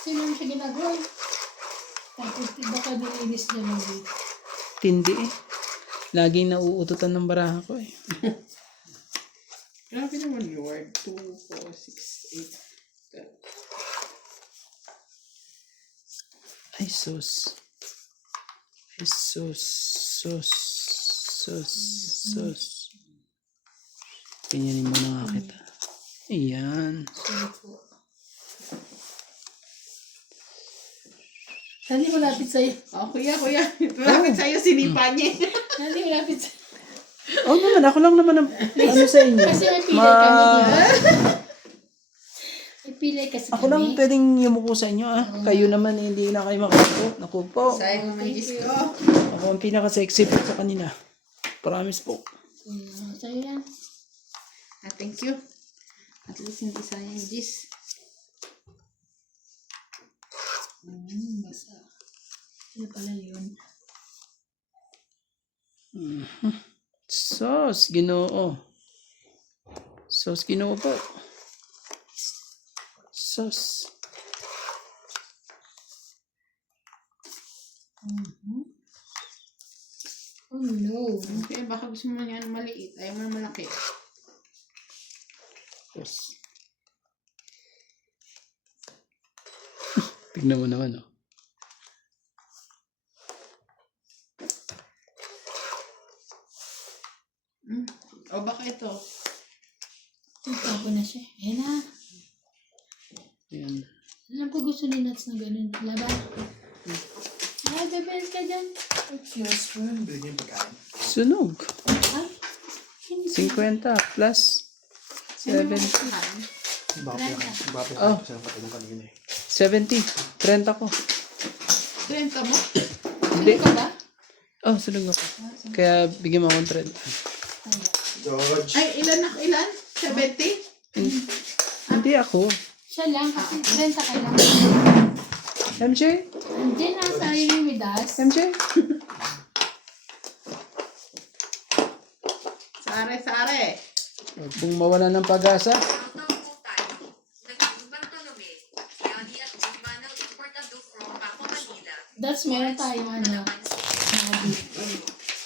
Sino naman siya ginagawa? Tapos baka nilinis niya lang dito. Tindi eh. Laging nauututan ng baraha ko eh. Grabe naman Lord. 2, 4, 6, 8. Ay, sus. Ay, sus. Ganyanin mo na nga kita. Ayan. Sorry po. Hindi mo lapit sa'yo. Oh, kuya. Malapit sa'yo, sinipa niya. Hindi mo lapit sa'yo. Naman, ako lang naman ang sa inyo. Kasi may pilay kami, di ba? May pilay kasi Ako lang pwedeng yumuko sa inyo Kayo naman hindi na kayo makakupo. Naku po. Sayang naman Diyos ko. Ako ang pinaka-sexy po sa kanina. Promise po. Sa'yo yan. Thank you. At least hindi sayang Diyos. Basta. Ano pala yun? Sos, Ginoo. Sos, Ginoo po. Sos. Oh no. Kaya baka gusto mo yan maliit. Ayaw mo na malaki. Sos. Tignan mo naman O baka ito. Tapo na siya. Ayan na. Yan. Alam ko gusto ni Nats na ganun. Laban. Ay, bebel ka dyan. Sunog. Ay, hindi 50 plus 7. Oh. 70. 30 ko. 30 mo? Hindi. ka ba? Oh, sunog ako. Kaya bigyan mo akong 30. Ay, ilan? 70? Hindi ako. Siya lang, kasi 30 ka lang. MJ? Hindi na sa iyo with us. MJ? Sare. Huwag pong mawala ng pag-asa. Shoutout po tayo. Naging Bartolome, Yani at Giovanna Importado from Paco, Manila. That's meron tayo ano.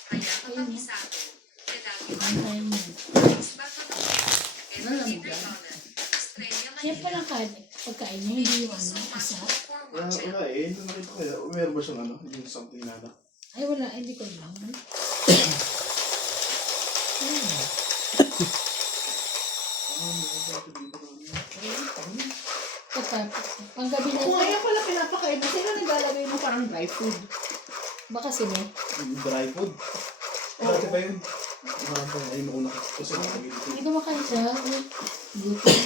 Kaya kapagisado. Kedagyo Tayo yan. Miss Bartolome. Everyday Regalan. Estrella Yan Manila. palang pagkain niya, hindi yung ano, So much isa. more for Wala, watching. wala eh. Ito nakita ko kaya. Meron ba siyang ano? Yung something na ano? Ay, wala, hindi ko alam. Pagkapos, panggabi na Kung ito, ngayon pala pinapakain mo, sino naglalagay mo parang dry food? baka sino? Yung dry food. Dati ba yun? Marami pa yun. Ayun nauna ko. Kasi nakagilid ko. Hindi kumakain siya. Gutom.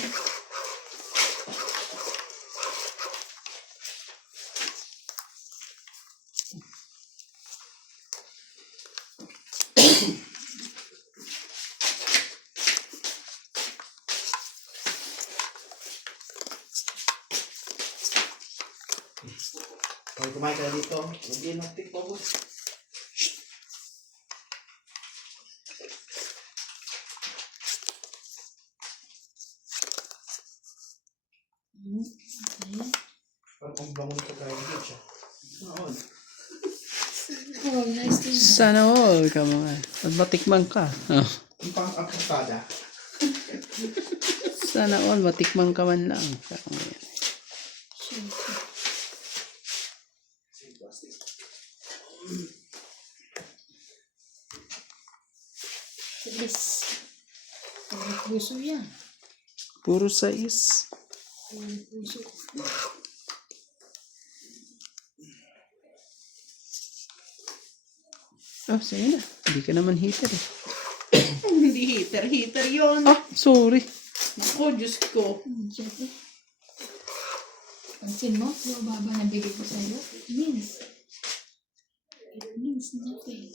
Pag kumain ka dito, lagyan ng tiktok ko. Ayan. Parang ang bangon ka tayo dito siya. Noon. Oh, nice to meet you. Sana all ka mga. At matikman ka. Oh. Yung pang akustada. Sana all matikman ka man lang. Sure. Yes. Puro puso yan. Puro sais. Puro puso. Oh, sige na. Hindi ka naman heater eh. Hindi heater yun. Ah, sorry. Naku, Diyos ko. Siyempre. Pansin mo, yung baba na bigay ko sa'yo, it means nothing.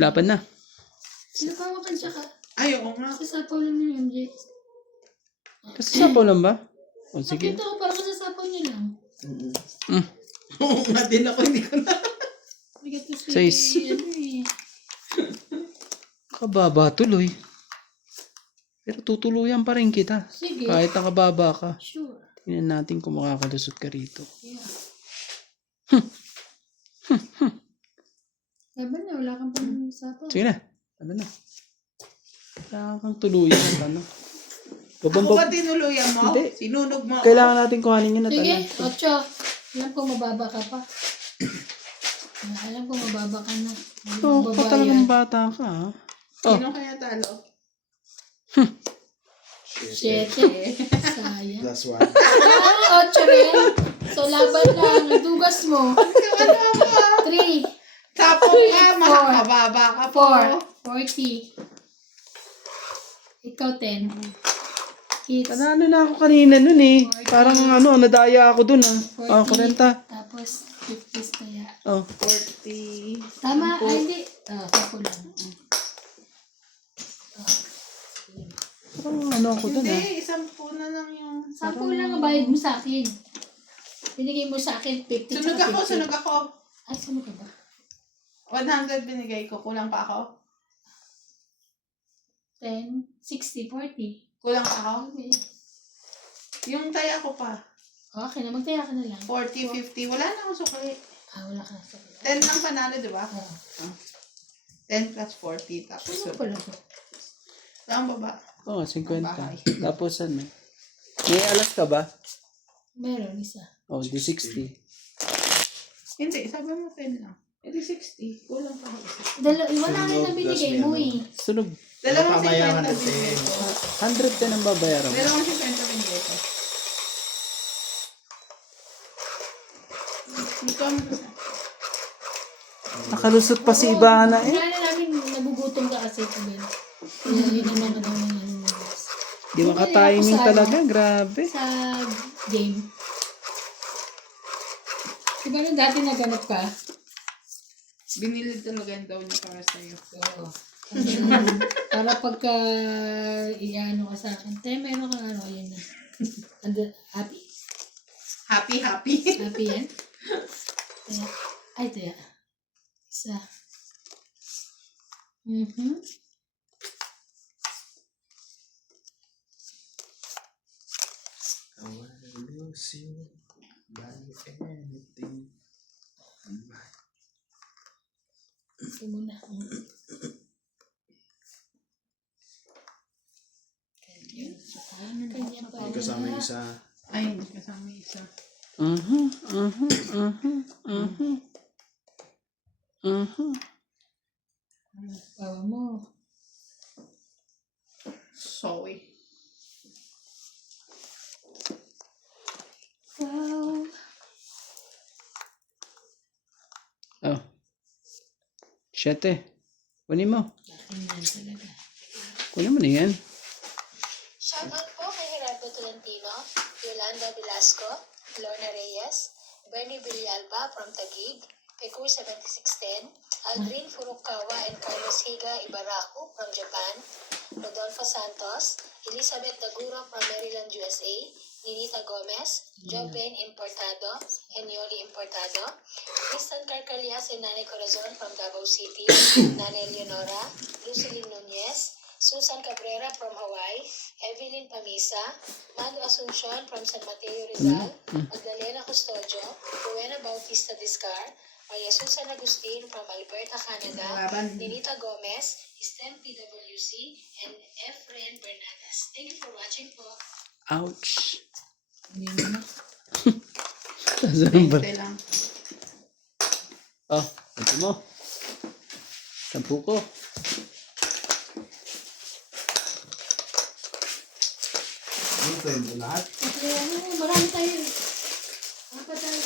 Laban na. Sinapawakan siya ka. Ay, oo nga. Sasapaw lang niya yung MJ. Kasasapaw lang ba? O sige. Nakita ko parang kasasapaw niya lang. Mm. Oo nga din ako, hindi ko na. Bigat kasi, Sais. ano eh. Kababa tuloy. Pero tutuluyan pa rin kita. Sige. Kahit nakababa ka. Sure. Tingnan natin kung makakalusot ka rito. Yeah. Laban na, wala kang pang-sapaw. Sige na. Ano na? Kailangan kang tuluyan. Ano? Ako ba tinuluyan mo? Hindi. Sinunog mo ako? Kailangan natin kuhanin yun at Sige, ano. Ocho. Alam ko mababa ka pa. Alam ko mababa ka na. Oo, oh, talagang bata ka ha. Oh, Sino kaya talo? Siyete. Sayang. That's why. Ah, Ocho rin. So, laban lang. Dugas mo. 3, Tapos ka, makakababa ka po. 4, 40. Ikaw 10. Kids. Panalo na ako kanina nun eh. Parang ano, nadaya ako dun ah. Oh, 40. Tapos 50 kaya. Oh, 40. Tama, ay hindi. Ako lang. parang ano ako dun ah. Hindi, 10 na lang yung... 10 lang ang bayad mo sa akin. Binigay mo sa akin 50. Sunog tsaka ako, 50. sunog ako. Ay, sunog ka ba? 100 binigay ko. Kulang pa ako? 10, 60, 40. Kulang pa ako? Okay. Yung taya ko pa. Okay na, magtaya ka na lang. 40, 50. Wala na akong sukli. Wala ka na sa 10 lang panalo, di ba? Oo. 10 plus 40. Tapos Sunog pala ko. Saan baba? Oo, 50. Bahay. Tapos ano? May alas ka ba? Meron isa. Oh, di 60. Hindi, sabi mo 10 lang. Edi 60. Kulang pa ako. Wala rin na binigay mo eh. Sunog. Dalawang Pamayaman 50 natin. binigay ko. 110 ang babayaran mo. Dalawang 50 binigay ko. Ito ang Nakalusot pa si Ibana eh. Kaya namin nagugutom ka kasi ito din. Yun naman ka daw ng ano. Di maka-timing talaga, grabe. Sa game. Diba nung dati naganap ka? binili talaga daw niya para sa'yo. Oo. Para pagka iano ka sa akin, te, meron kang ano, ayan na. Happy? Happy, happy. Happy yan? Kaya, ay, taya. Isa. I wanna lose you by anything. Ito muna. Kanya pa. May kasama yung isa. Ay, hindi kasama yung isa. Bawa mo. Sorry. Wow. Oh. 7. Kunin mo. Akin yan talaga. Kunin mo na yan. Shoutout po kay Gerardo Tolentino, Yolanda Velasco, Lorna Reyes, Bernie Villalba from Taguig, Peku 7610, Aldrin Furukawa and Carlos Higa Ibaraku from Japan, Rodolfo Santos, Elizabeth Daguro from Maryland, USA, Ninita Gomez, Joben Importado, Henioli Importado, Tristan Carcalias and Nane Corazon from Davao City, Nane Leonora, Lucilin Nunez, Susan Cabrera from Hawaii, Evelyn Pamisa, Mando Asuncion from San Mateo Rizal, Magdalena Custodio, Rowena Bautista Discar, Maria Susan Agustin from Alberta, Canada, Laban. Ninita Gomez, STEM PWC, and Efren Bernardes. Thank you for watching po. Ouch. Hindi mo na. Saan ba? 20 lang. Oh, ito mo. 10 ko. Ano to yun? Lahat? Kasi ano, marami tayo. Apat tayo.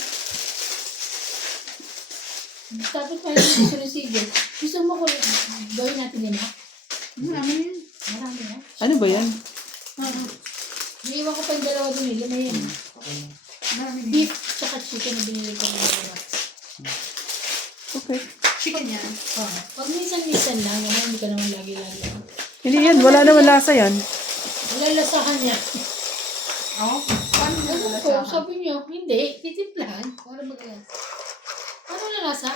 Tapos tayo ng sunicide. Gusto mo ko gawin natin yun ha? Marami yun. Marami ha? Ano ba yan? Naiwan ko pa yung dalawa dun eh. Lima yan. Marami yun. Beef tsaka chicken na binili ko ng dalawa. Okay. Chicken yan. Pag minsan-minsan lang, ano, hindi ka naman lagi-lagi. Hindi yan, wala naman lasa yan. Wala lasahan niya. Oo. Paano Ano nila ko, sa sabi niyo, hindi, titimplahan. Para magalan. Ano na lasa?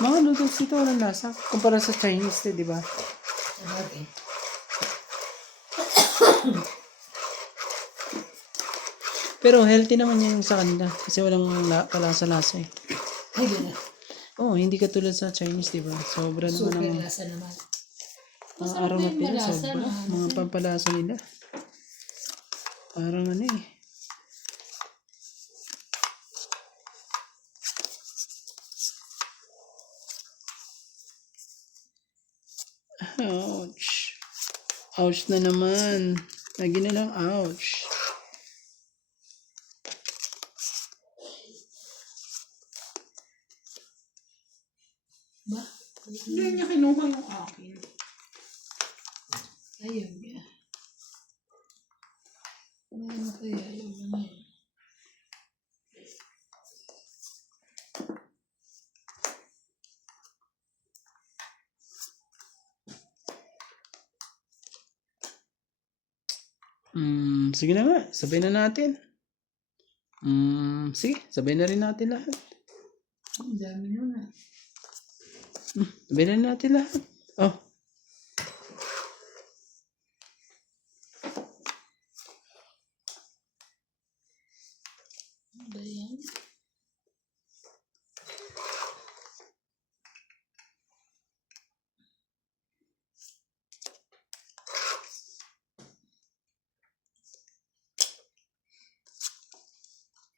Mga noodles dito walang lasa. Kumpara sa Chinese, di ba? Sabagay. Pero healthy naman yung sa kanila. Kasi walang kalasa-lasa eh. Ay, gano'n. Oh, hindi katulad sa Chinese, di ba? Sobra naman Super ang lasa naman. ang Masarap aroma na yung nila. malasa Sobra. na. Mga pampalasa nila. Parang ano eh. Ouch. Ouch na naman. Lagi na lang ouch. Ba? Hindi niya kinuha yung akin. Ayun niya. Ano kaya? Ayun naman. Sige na nga. Sabay na natin. Sige. Sabay na rin natin lahat. Ang dami nun ah. Sabay na natin lahat. Oh. Ano ba yan?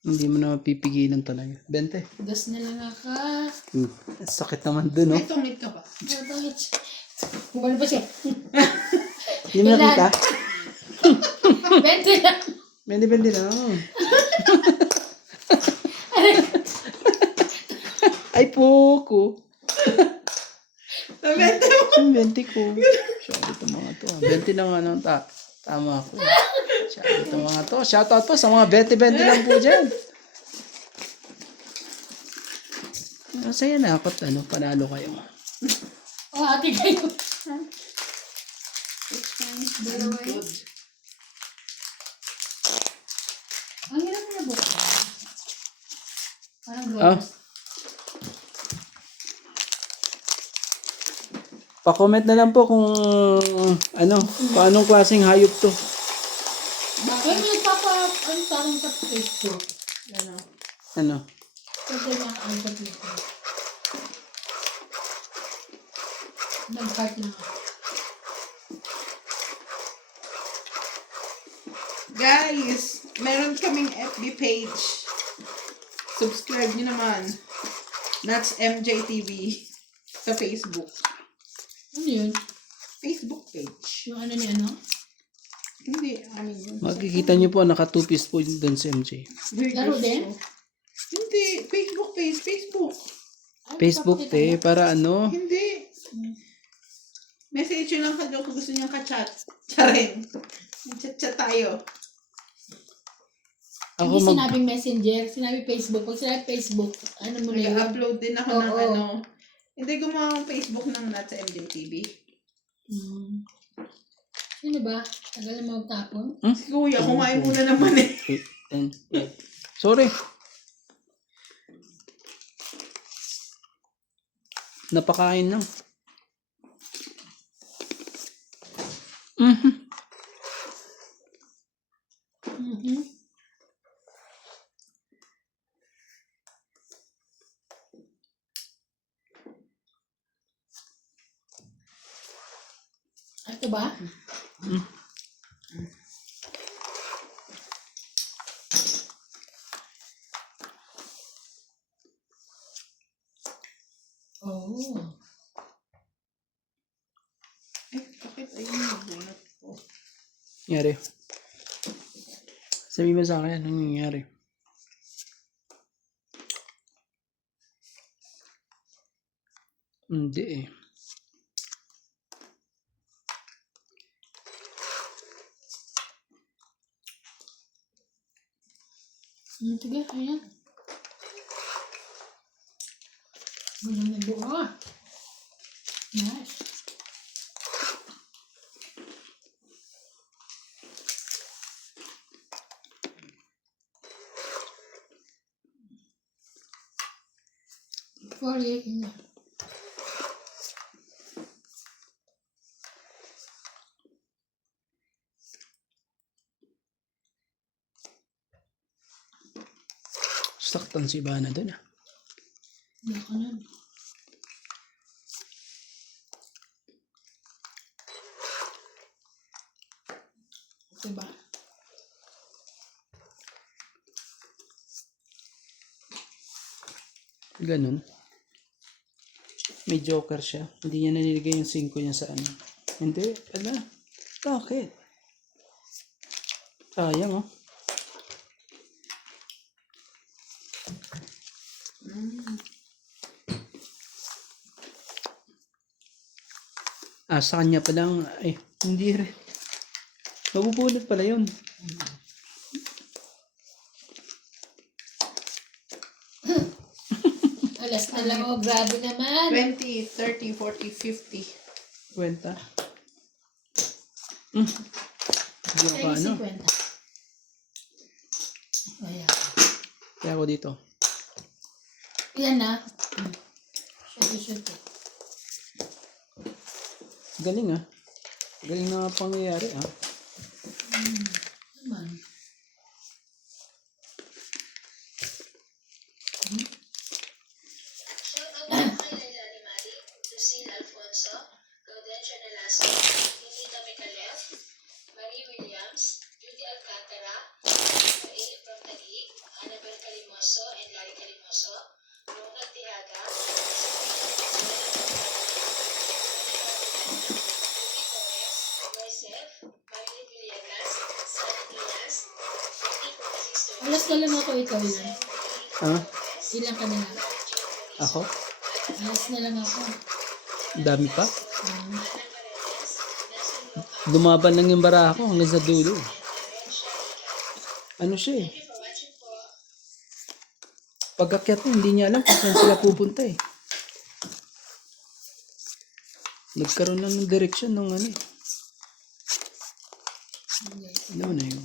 Hindi mo na mapipigilan talaga. 20. Gas na lang ako. Ang sakit naman dun, no? May tungit ka ba? Bakit? Kumano pa siya? Hindi mo nakita? 20 lang. 20 lang. Ay, poko. Nabente mo. Ang 20 ko. Shout out mga to. 20 na nga lang. Tama ako. Shout out mga to. Shout out po sa mga 20 lang po dyan. Masaya na ako. Panalo kayo. Oh, ate kayo. Dalawa yun. Ang hirap na buka. Parang Ah. gloves. Pa-comment na lang po kung anong klaseng hayop to. Bakit may parang sa Facebook? Ano? Ano? Kasi na ang sa Facebook. Nag-heart na ako. Guys, meron kaming FB page. Subscribe nyo naman. That's MJTV sa Facebook. Ano yun? Facebook page. Yung ano ni ano? Hindi, amin yun. Makikita niyo po, naka 2 piece po doon si MJ. Laro din? Hindi, Facebook page, Facebook. Ay, Facebook, papakita mo. para ano? Hindi. Message nyo lang kayo kung gusto nyo ka-chat. Charin. Chat-chat tayo. Ako Hindi sinabing messenger, sinabi Facebook. Pag sinabi Facebook, ano mo na yun? Nag-upload din ako ng Oo. ano. Hindi gumawa akong Facebook ng nasa MJTV. Hmm. Sino ba? Tagal na magtapon? Si Kuya, kumain muna naman eh. 8, 10, 12. Sorry. Napakain lang. Mhm. Mm-hmm. Ito ba? Oh. Bakit ayun yung bunot ko? Nangyari. Sabi mo sa akin, anong nangyari? Hindi eh. Sige, ayan. Walang nagbuo. Nice. Sorry. Saktan si Ivana doon ah. Hindi ako nun. Diba? Ganun. May joker siya. Hindi niya nanilagay yung 5 niya sa ano. Hindi. Ala. Bakit? Sayang oh. Sa kanya pa lang. Ay, hindi rin. Mabubulot pala yun. Alas na lang oh, grabe naman. 20, 30, 40, 50. Kwenta. Hindi ako Ay, ano. 50. Ayan. Kaya ako dito. Yan na. Shoot. Galing ah. Galing na pangyayari ah. Naman. Shoutout po kay Laila Limari, Lucille Alfonso, Gaudencio Nolasco, Ninita Micalev, Marie Williams, Judy Alcantara, A. from Taguig, Annabel Alonso, Ronald Tiaga, Torres, myself, Marilyn Villegas, Sally Diaz, Vicky Francisco, Alas ka lang ako, ikaw lang. Ah, Ilang ka na lang. ako? Alas na lang ako. Dami pa? Lumaban lang yung bara ko hanggang sa dulo. Ano siya eh? Pag-akyat mo, hindi niya alam kung saan sila pupunta eh. Nagkaroon na ng direksyon nung ano eh. Ano na yun?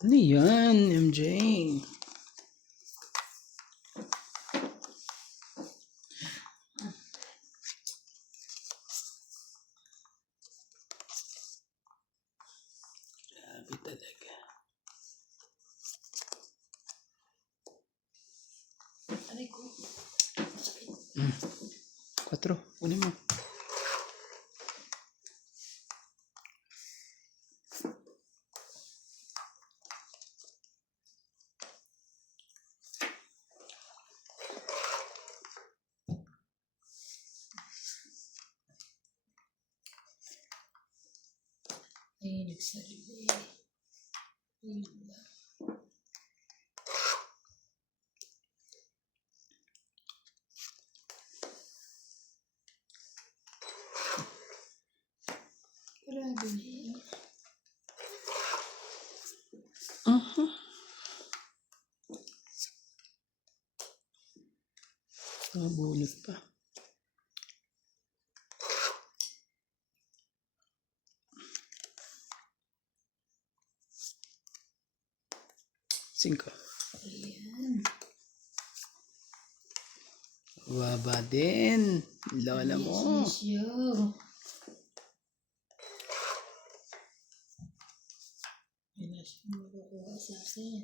Ano yan, MJ? Grabe talaga. Aray ko. 4, kunin mo. Ay, nagsalita eh. Ayun ba? Grabe na eh. Nabunot pa. Cinco. Ayan. Baba din. Lola mo. Yes, yo. Yan na siya makukuha sa akin.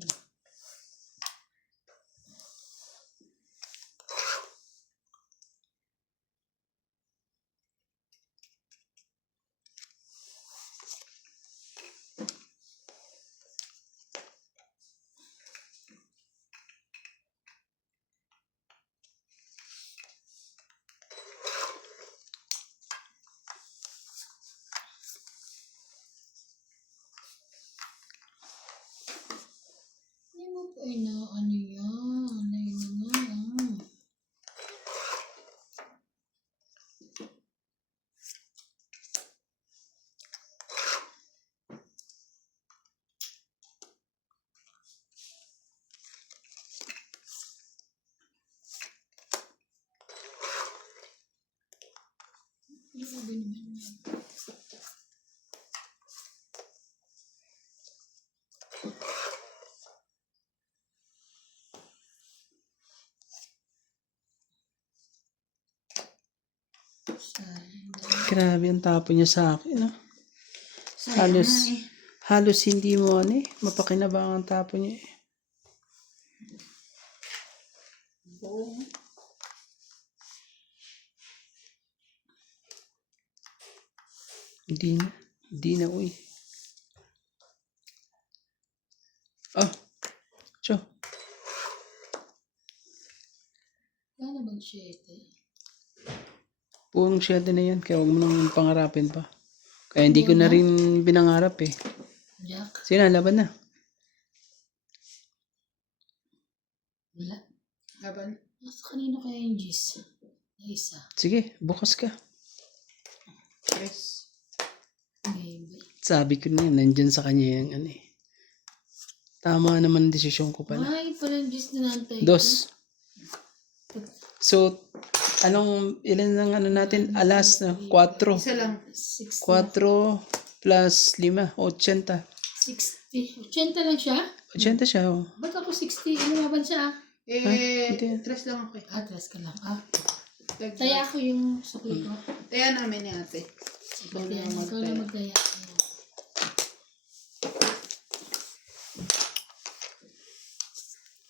Hindi mo po inaano yan. Ayun na nga yan. Grabe naman yan. Sayang. Grabe ang tapo niya sa akin. No? Sayang Halos, nga eh. halos hindi mo ano eh. Mapakinabang ang tapo niya eh. Hindi na. Hindi na, uy. Ah. Tiyo. Wala bang 7? Purong 7 na yan. Kaya huwag mo nang pangarapin pa. Kaya hindi ko na rin binangarap eh. Jack? Sige na, laban na. Wala. Laban. Nasa kanino kaya yung G's? Na isa. Sige, bukas ka. Yes. Maybe. Sabi ko na yan, nandyan sa kanya yung ano eh. Tama naman ang desisyon ko pala. Ay, palang G's na nantay ko. 2. So, ilan lang ano natin? Alas na, 4. Isa lang. 60. 4 plus 5, 80. 60. 80 lang siya? 80 siya, oh. Ba't ako 60? Lumaban siya ah? Eh, tres lang ako eh. Ah, 3 ka lang. Ah, Dagdag. taya ko yung sukli ko. Taya namin ni ate. Ikaw lang magtaya.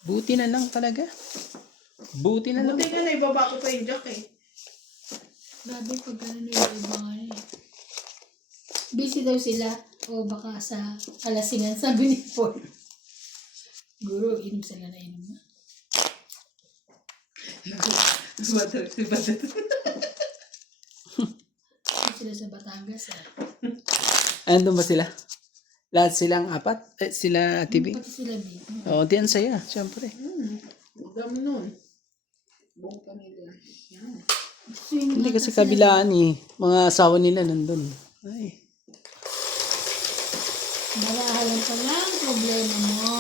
Buti na lang talaga. Buti na lang. Buti nga na, ibaba ko pa yung jack eh. Grabe pag gano'n yung iba nga eh. Busy daw sila o baka sa kalasingan, sabi ni Paul. Siguro, inom sila na inom na. Badat. Inom sila sa Batangas Andun ba sila? Lahat silang apat? Sila TV? Pati sila dito. Oo, di ang saya, syempre. Ang dami nun. Buong pamilya. Yan. So, yun Hindi nga kasi kabilaan eh. Mga asawa nila nandun. Ay. Malahalan pa lang problema mo.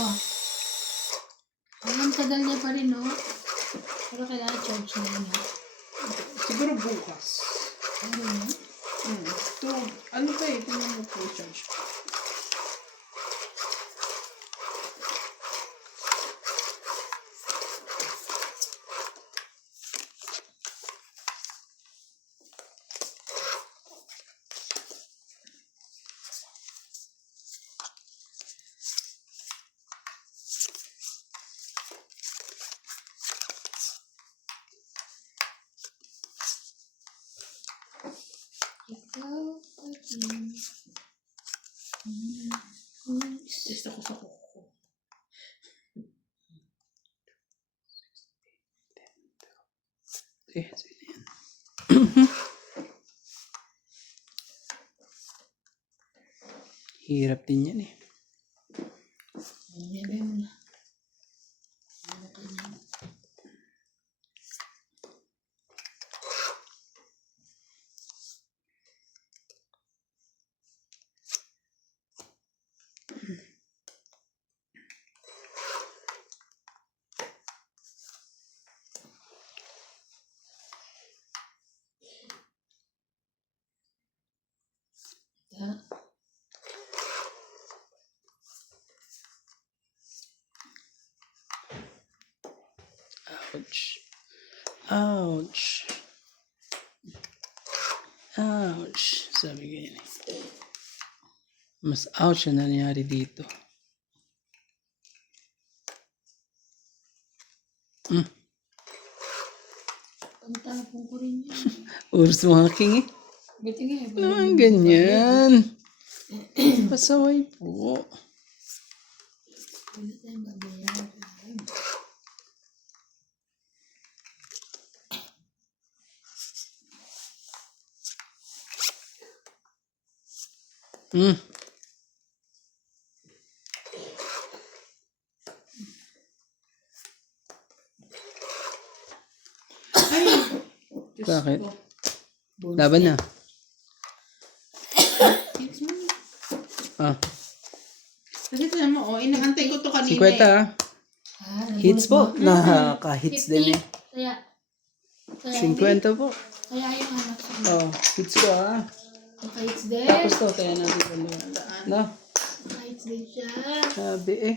Ang tagal niya pa rin, no? Pero kailangan charge na yun, ha? Siguro bukas. Ano yun? Ito, ano ba eh? Tingnan mo po charge. Ikaw, pati. Test ako sa kuko. Sige yan. Hirap din yan eh. Nebe mo na. Ano ka niya? Ah, Ouch. Ouch. Ouch. Sabi ko yun eh. Mas ouch na nangyari dito. pagtapong ko rin yan. Oras mga king eh. Buti nga, Naman ganyan. Pasaway po. wala tayong babayaran. Hmm. Diyos Bakit? ko. Laban na. Kids mo. Ah, Kasi tignan mo, oh, inaantay ko to kanina 50 eh. ah. Ah, Hits po. Nakaka-hits din eh. Kaya, 50 po. kaya yung anak ko. Oh, hits ko ah. Naka-hits din. Tapos to, kaya natin ano. No? Naka-hits din siya. Sabi eh.